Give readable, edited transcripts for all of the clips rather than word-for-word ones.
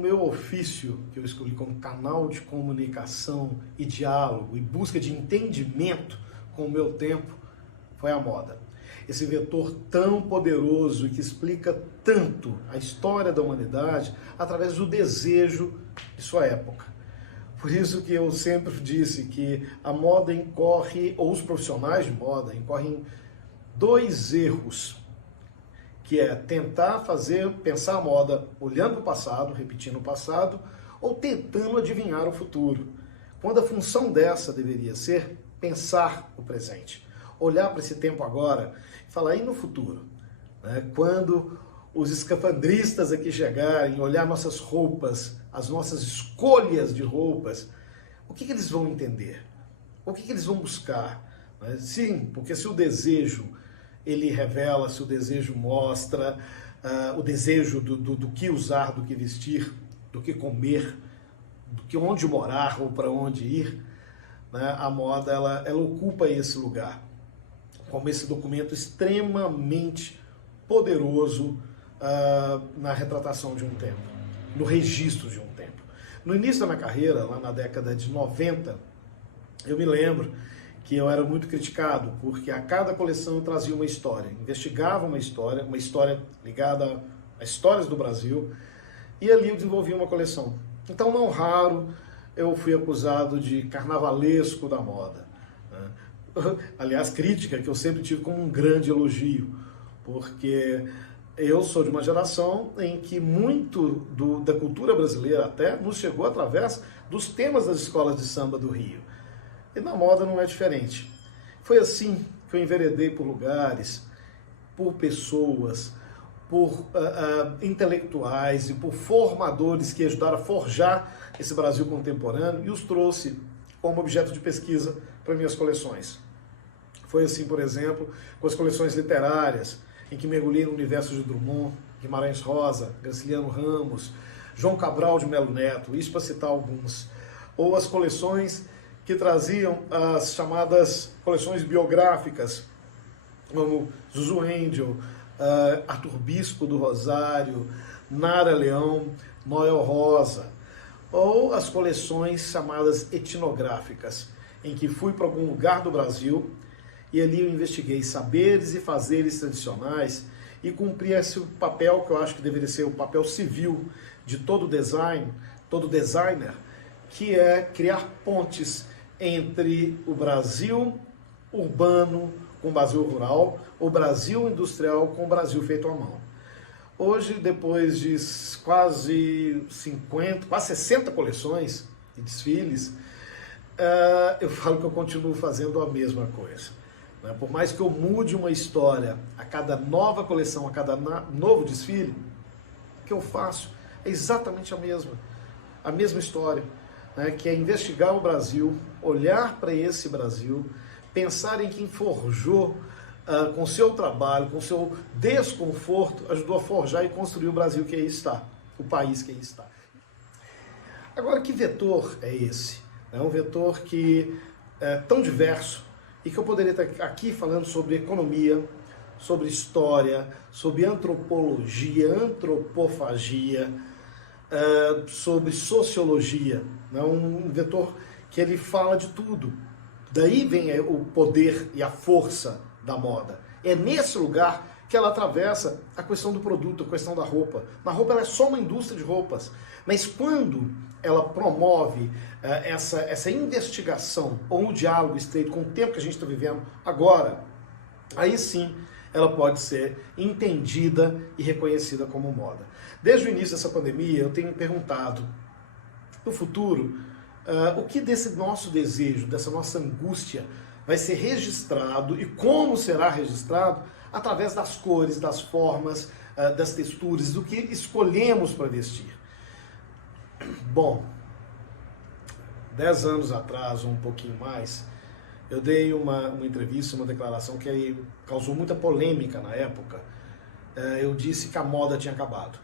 O meu ofício, que eu escolhi como canal de comunicação e diálogo e busca de entendimento com o meu tempo, foi a moda. Esse vetor tão poderoso e que explica tanto a história da humanidade através do desejo de sua época. Por isso que eu sempre disse que a moda incorre, ou os profissionais de moda incorrem dois erros, que é tentar pensar a moda olhando para o passado, repetindo o passado, ou tentando adivinhar o futuro. Quando a função dessa deveria ser pensar o presente, olhar para esse tempo agora e falar, e no futuro? Quando os escafandristas aqui chegarem, olhar nossas roupas, as nossas escolhas de roupas, o que eles vão entender? O que eles vão buscar? Sim, porque se o desejo ele revela, se o desejo mostra, o desejo do que usar, do que vestir, do que comer, do que onde morar ou para onde ir, a moda ela ocupa esse lugar como esse documento extremamente poderoso na retratação de um tempo, no registro de um tempo. No início da minha carreira, lá na década de 90, eu me lembro que eu era muito criticado, porque a cada coleção eu trazia uma história, investigava uma história ligada a histórias do Brasil, e ali eu desenvolvia uma coleção. Então, não raro, eu fui acusado de carnavalesco da moda. Aliás, crítica que eu sempre tive como um grande elogio, porque eu sou de uma geração em que muito da cultura brasileira até nos chegou através dos temas das escolas de samba do Rio. E na moda não é diferente. Foi assim que eu enveredei por lugares, por pessoas, por intelectuais e por formadores que ajudaram a forjar esse Brasil contemporâneo e os trouxe como objeto de pesquisa para minhas coleções. Foi assim, por exemplo, com as coleções literárias, em que mergulhei no universo de Drummond, Guimarães Rosa, Graciliano Ramos, João Cabral de Melo Neto, isso para citar alguns. Ou as coleções que traziam as chamadas coleções biográficas, como Zuzu Angel, Arthur Bispo do Rosário, Nara Leão, Noel Rosa, ou as coleções chamadas etnográficas, em que fui para algum lugar do Brasil e ali eu investiguei saberes e fazeres tradicionais e cumpri esse papel que eu acho que deveria ser o papel civil de todo designer, que é criar pontes entre o Brasil urbano com o Brasil rural, o Brasil industrial com o Brasil feito à mão. Hoje, depois de quase 60 coleções e desfiles, eu falo que eu continuo fazendo a mesma coisa. Por mais que eu mude uma história a cada nova coleção, a cada novo desfile, o que eu faço é exatamente a mesma história, que é investigar o Brasil, olhar para esse Brasil, pensar em quem forjou com seu trabalho, com seu desconforto, ajudou a forjar e construir o Brasil que aí está, o país que aí está. Agora, que vetor é esse? É um vetor que é tão diverso e que eu poderia estar aqui falando sobre economia, sobre história, sobre antropologia, antropofagia, sobre sociologia. Um vetor que ele fala de tudo. Daí vem o poder e a força da moda. É nesse lugar que ela atravessa a questão do produto, a questão da roupa. Na roupa ela é só uma indústria de roupas, mas quando ela promove essa investigação ou um diálogo estreito com o tempo que a gente está vivendo agora, aí sim ela pode ser entendida e reconhecida como moda. Desde o início dessa pandemia eu tenho me perguntado, no futuro, o que desse nosso desejo, dessa nossa angústia vai ser registrado e como será registrado através das cores, das formas, das texturas, do que escolhemos para vestir. Bom, 10 anos atrás, ou um pouquinho mais, eu dei uma entrevista, uma declaração que causou muita polêmica na época. Eu disse que a moda tinha acabado.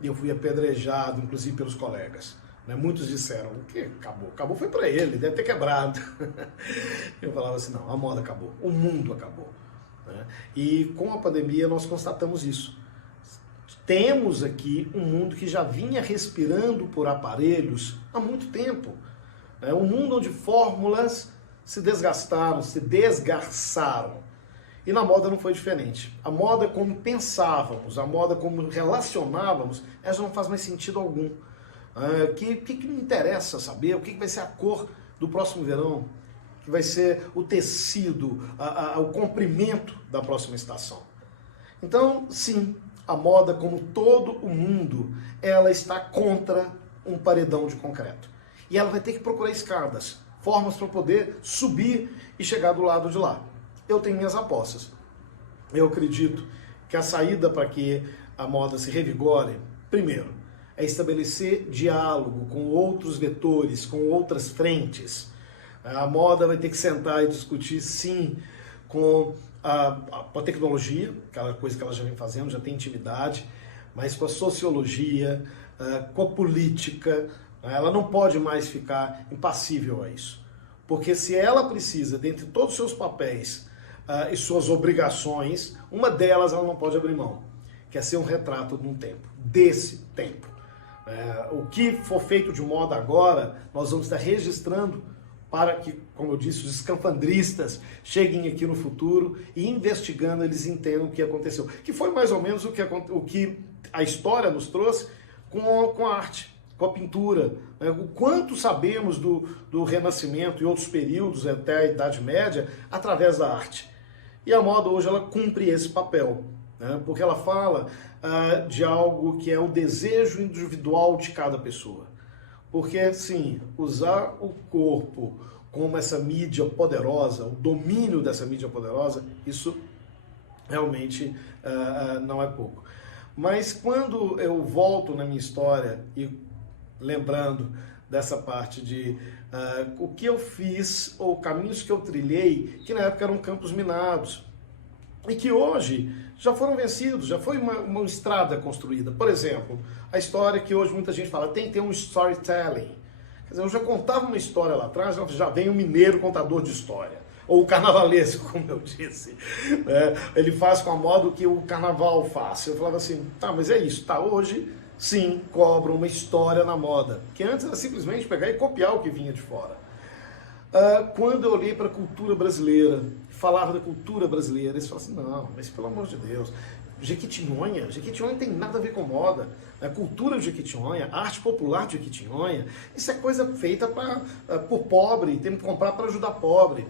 E eu fui apedrejado, inclusive, pelos colegas. Muitos disseram, o que acabou? Acabou foi para ele, deve ter quebrado. Eu falava assim, não, a moda acabou, o mundo acabou. E com a pandemia nós constatamos isso. Temos aqui um mundo que já vinha respirando por aparelhos há muito tempo. Um mundo onde fórmulas se desgastaram, se desgarçaram. E na moda não foi diferente. A moda como pensávamos, a moda como relacionávamos, ela já não faz mais sentido algum. O que me interessa saber? O que vai ser a cor do próximo verão? O que vai ser o tecido, o comprimento da próxima estação? Então, sim, a moda, como todo o mundo, ela está contra um paredão de concreto. E ela vai ter que procurar escadas, formas para poder subir e chegar do lado de lá. Eu tenho minhas apostas. Eu acredito que a saída para que a moda se revigore, primeiro, é estabelecer diálogo com outros vetores, com outras frentes. A moda vai ter que sentar e discutir, sim, com a tecnologia, aquela coisa que ela já vem fazendo, já tem intimidade, mas com a sociologia, com a política. Ela não pode mais ficar impassível a isso. Porque se ela precisa, dentre todos os seus papéis e suas obrigações, uma delas ela não pode abrir mão, que é ser um retrato de um tempo, desse tempo. O que for feito de moda agora, nós vamos estar registrando para que, como eu disse, os escafandristas cheguem aqui no futuro e investigando, eles entendam o que aconteceu. Que foi mais ou menos o que a história nos trouxe com a arte, com a pintura. O quanto sabemos do Renascimento e outros períodos até a Idade Média através da arte. E a moda hoje ela cumpre esse papel, porque ela fala de algo que é o desejo individual de cada pessoa. Porque, sim, usar o corpo como essa mídia poderosa, o domínio dessa mídia poderosa, isso realmente não é pouco. Mas quando eu volto na minha história e lembrando dessa parte de o que eu fiz, ou caminhos que eu trilhei, que na época eram campos minados, e que hoje já foram vencidos, já foi uma estrada construída. Por exemplo, a história que hoje muita gente fala, tem que ter um storytelling. Quer dizer, eu já contava uma história lá atrás, já vem o mineiro contador de história, ou o carnavalesco, como eu disse. Ele faz com a moda o que o carnaval faz. Eu falava assim, tá, mas é isso, tá, hoje sim cobra uma história na moda, que antes era simplesmente pegar e copiar o que vinha de fora. Quando eu olhei para a cultura brasileira, falava da cultura brasileira, eles falavam assim, não, mas pelo amor de Deus, Jequitinhonha não tem nada a ver com moda. A cultura de Jequitinhonha, a arte popular de Jequitinhonha, isso é coisa feita por pobre, tem que comprar para ajudar pobre.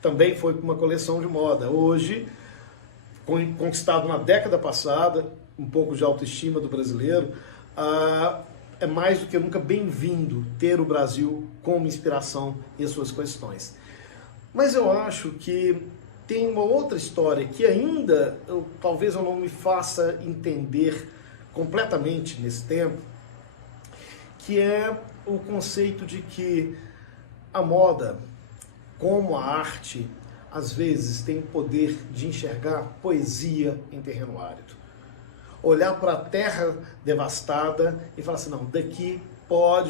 Também foi uma coleção de moda. Hoje, conquistado na década passada, um pouco de autoestima do brasileiro, é mais do que nunca bem-vindo ter o Brasil como inspiração em suas questões. Mas eu acho que tem uma outra história que ainda talvez eu não me faça entender completamente nesse tempo, que é o conceito de que a moda, como a arte, às vezes tem o poder de enxergar poesia em terreno árido. Olhar para a terra devastada e falar assim, não, daqui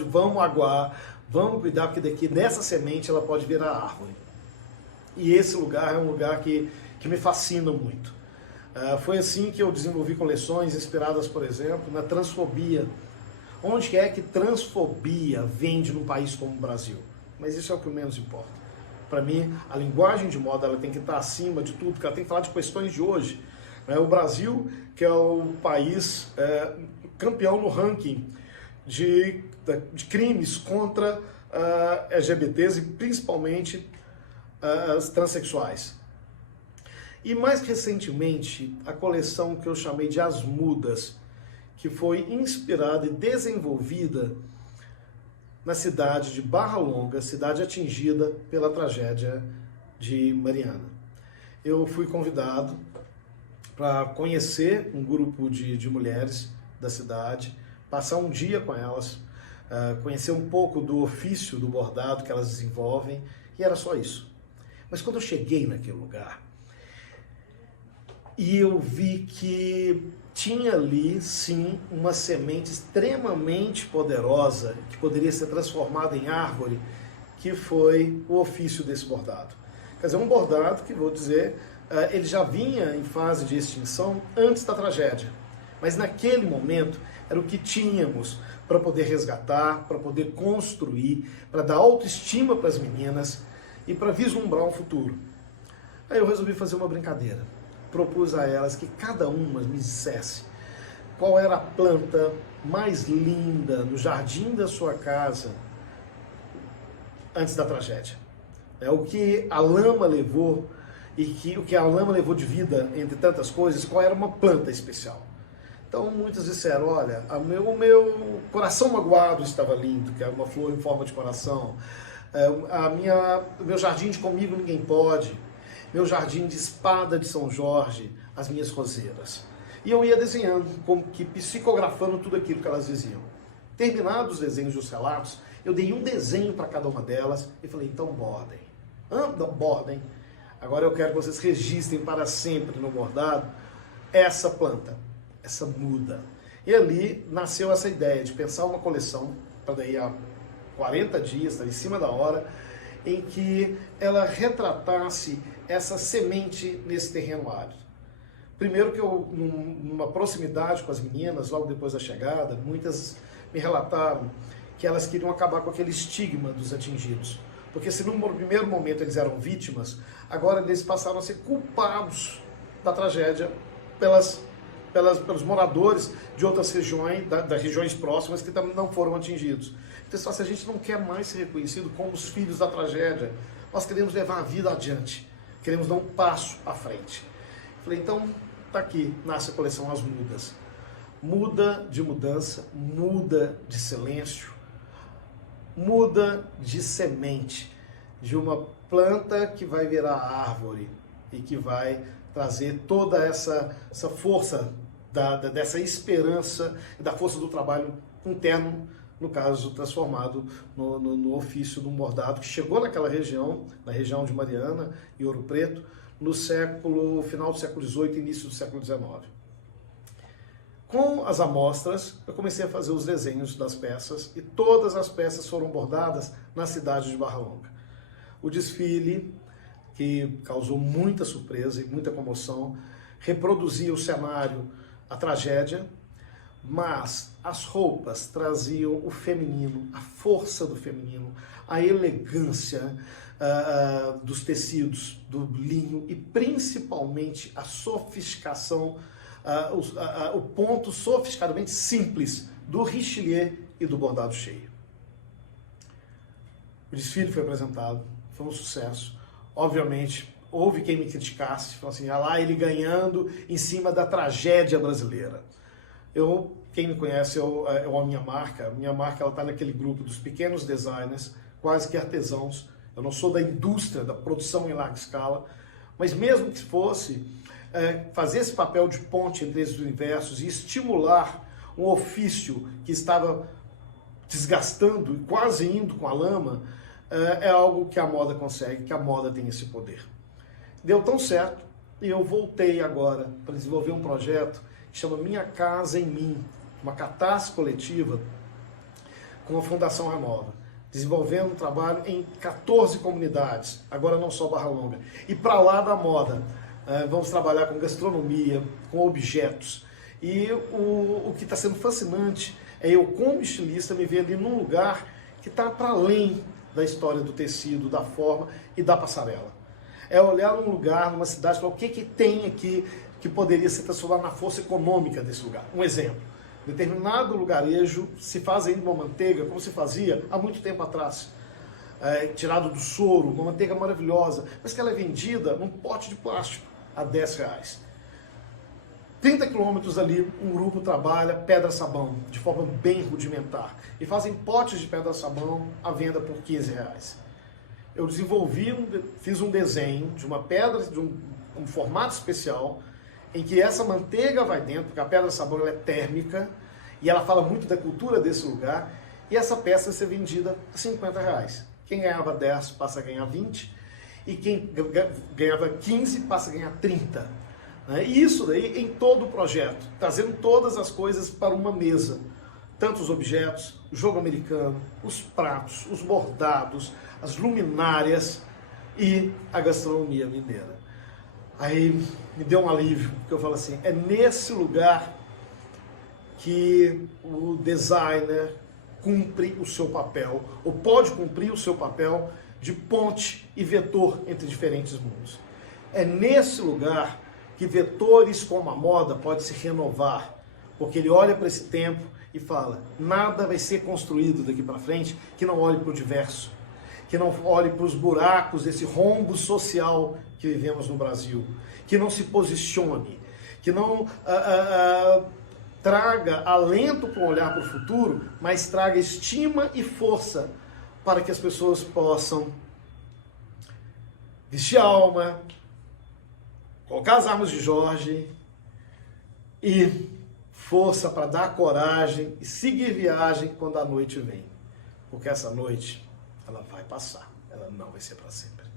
vamos aguar, vamos cuidar, porque daqui, nessa semente, ela pode virar árvore. E esse lugar é um lugar que me fascina muito. Foi assim que eu desenvolvi coleções inspiradas, por exemplo, na transfobia. Onde é que transfobia vende num país como o Brasil? Mas isso é o que menos importa. Para mim, a linguagem de moda ela tem que estar acima de tudo, porque ela tem que falar de questões de hoje. O Brasil, que é o país campeão no ranking de crimes contra LGBTs e principalmente as transexuais. E mais recentemente, a coleção que eu chamei de As Mudas, que foi inspirada e desenvolvida na cidade de Barra Longa, cidade atingida pela tragédia de Mariana. Eu fui convidado para conhecer um grupo de mulheres da cidade, passar um dia com elas, conhecer um pouco do ofício do bordado que elas desenvolvem, e era só isso. Mas quando eu cheguei naquele lugar, e eu vi que tinha ali, sim, uma semente extremamente poderosa, que poderia ser transformada em árvore, que foi o ofício desse bordado. Quer dizer, um bordado que, vou dizer, ele já vinha em fase de extinção antes da tragédia. Mas naquele momento era o que tínhamos para poder resgatar, para poder construir, para dar autoestima para as meninas e para vislumbrar um futuro. Aí eu resolvi fazer uma brincadeira. Propus a elas que cada uma me dissesse qual era a planta mais linda no jardim da sua casa antes da tragédia. O que a lama levou e o que a lama levou de vida, entre tantas coisas, qual era uma planta especial. Então muitas disseram, olha, o meu coração magoado estava lindo, que é uma flor em forma de coração. O meu jardim de comigo ninguém pode. Meu jardim de espada de São Jorge, as minhas roseiras. E eu ia desenhando, como que psicografando tudo aquilo que elas diziam. Terminados os desenhos e os relatos, eu dei um desenho para cada uma delas e falei, então bordem. Bordem. Agora eu quero que vocês registrem para sempre no bordado essa planta, essa muda. E ali nasceu essa ideia de pensar uma coleção, para daí há 40 dias, tá em cima da hora, em que ela retratasse essa semente nesse terreno árido. Primeiro que eu, numa proximidade com as meninas, logo depois da chegada, muitas me relataram que elas queriam acabar com aquele estigma dos atingidos. Porque se no primeiro momento eles eram vítimas, agora eles passaram a ser culpados da tragédia pelos moradores de outras regiões, das regiões próximas que também não foram atingidos. Então, se a gente não quer mais ser reconhecido como os filhos da tragédia, nós queremos levar a vida adiante, queremos dar um passo à frente. Falei, então, tá aqui, nasce a coleção As Mudas. Muda de mudança, muda de silêncio, muda de semente, de uma planta que vai virar árvore e que vai trazer toda essa força dessa esperança e da força do trabalho interno, no caso transformado no ofício do bordado, que chegou naquela região, na região de Mariana e Ouro Preto, no final do século XVIII e início do século XIX. Com as amostras, eu comecei a fazer os desenhos das peças e todas as peças foram bordadas na cidade de Barra Longa. O desfile, que causou muita surpresa e muita comoção, reproduzia o cenário, a tragédia, mas as roupas traziam o feminino, a força do feminino, a elegância dos tecidos, do linho e principalmente a sofisticação, o ponto sofisticadamente simples do richelieu e do bordado cheio. O desfile foi apresentado, foi um sucesso. Obviamente, houve quem me criticasse, falou assim, lá ele ganhando em cima da tragédia brasileira. Quem me conhece, a minha marca ela está naquele grupo dos pequenos designers, quase que artesãos. Eu não sou da indústria, da produção em larga escala, mas mesmo que fosse fazer esse papel de ponte entre esses universos e estimular um ofício que estava desgastando e quase indo com a lama, é algo que a moda consegue, que a moda tem esse poder. Deu tão certo e eu voltei agora para desenvolver um projeto que chama Minha Casa em Mim, uma catarse coletiva com a Fundação Renova, desenvolvendo um trabalho em 14 comunidades, agora não só Barra Longa. E para lá da moda, vamos trabalhar com gastronomia, com objetos. E o que está sendo fascinante é eu, como estilista, me ver ali num lugar que está para além da história do tecido, da forma e da passarela. É olhar num lugar, numa cidade, e falar o que tem aqui que poderia se transformar na força econômica desse lugar. Um exemplo, determinado lugarejo se faz ainda uma manteiga, como se fazia há muito tempo atrás, tirado do soro, uma manteiga maravilhosa, mas que ela é vendida num pote de plástico a R$10. 30 quilômetros ali, um grupo trabalha pedra-sabão, de forma bem rudimentar, e fazem potes de pedra-sabão à venda por R$15. Eu fiz um desenho de uma pedra, de um formato especial, em que essa manteiga vai dentro, porque a pedra-sabão ela é térmica, e ela fala muito da cultura desse lugar, e essa peça vai ser vendida a R$50. Quem ganhava 10 passa a ganhar 20, e quem ganhava 15 passa a ganhar 30. E isso daí em todo o projeto, trazendo todas as coisas para uma mesa. Tanto os objetos, o jogo americano, os pratos, os bordados, as luminárias e a gastronomia mineira. Aí me deu um alívio, porque eu falo assim, é nesse lugar que o designer cumpre o seu papel, ou pode cumprir o seu papel de ponte e vetor entre diferentes mundos. É nesse lugar que vetores como a moda pode se renovar, porque ele olha para esse tempo e fala, nada vai ser construído daqui para frente que não olhe para o diverso, que não olhe para os buracos desse rombo social que vivemos no Brasil, que não se posicione, que não traga alento para olhar para o futuro, mas traga estima e força para que as pessoas possam vestir a alma, colocar as armas de Jorge e força para dar coragem e seguir viagem quando a noite vem. Porque essa noite, ela vai passar, ela não vai ser para sempre.